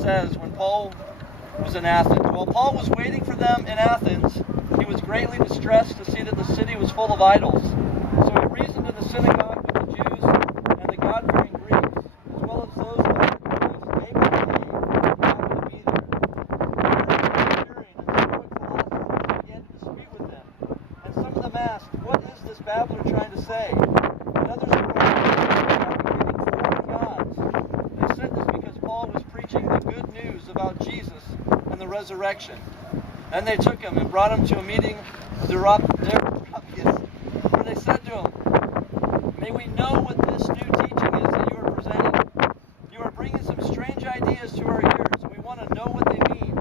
says when Paul was in Athens. While Paul was waiting for them in Athens, he was greatly distressed to see that the city was full of idols. So he reasoned in the synagogue with the Jews and the God-fearing Greeks, as well as those who had day by day who happened to be there. He began to dispute with them, and some of them asked, "What is this babbler trying to say?" And others were advocating foreign gods. They said this because Paul was preaching the good news about Jesus and the resurrection. Then they took him and brought him to a meeting of the Areopagus, where they said to him, "May we know what this new teaching is that you are presenting? You are bringing some strange ideas to our ears, and we want to know what they mean."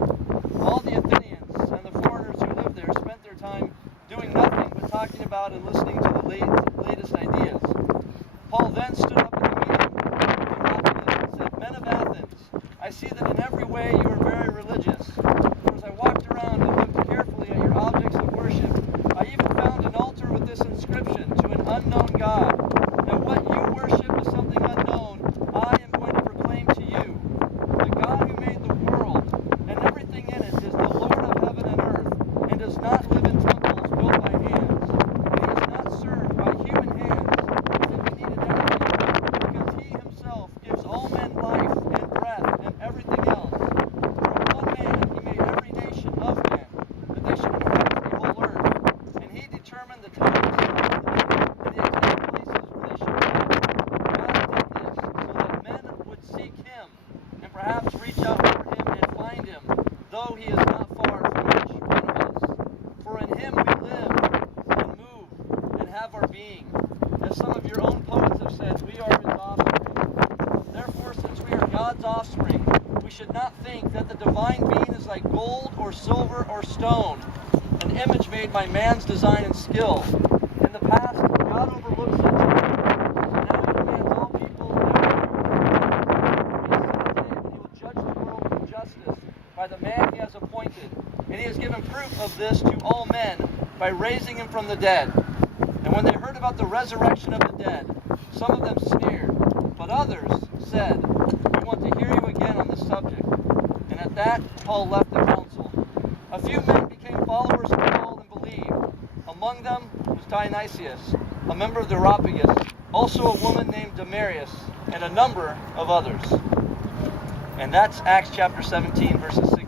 All the Athenians and the foreigners who lived there spent their time doing nothing but talking about and listening to the latest ideas. Paul then stood up in the meeting of the Areopagus and said, "Men of Athens, I see that in every way you are very religious. For as I walked around and looked carefully at your objects of worship, I even found an altar with this inscription, 'To an unknown God.' Now what you worship is something unknown. I am going to proclaim to you. The God who made the world and everything in it is the Lord of heaven and earth, and does not live in temples built by hands. And he is not served by human hands as if he needed anything, because he himself gives all men life and breath and everything else. From one man he made every nation of men, that they should inhabit the whole earth. And he determined the times and the exact places where they should be. God did this so that men would seek him, and perhaps reach out for him and find him, though he is not far from each one of us. For in him we live and move and have our being. As some of your own poets have said, we are his offspring. Therefore, since we are God's offspring, we should not think that the divine being is like gold or silver or stone, an image made by man's design and skill. In the past, God overlooked such things. Now he commands all people and he will judge the world with justice by the man he has appointed. And he has given proof of this to all men by raising him from the dead. And when they heard about the resurrection of the dead, some of them sneered, but others said, "We want to hear you again on this subject." And at that, Paul left the council. A few men became followers of Paul and believed. Among them was Dionysius, a member of the Areopagus, also a woman named Damaris, and a number of others. And that's Acts chapter 17, verses 6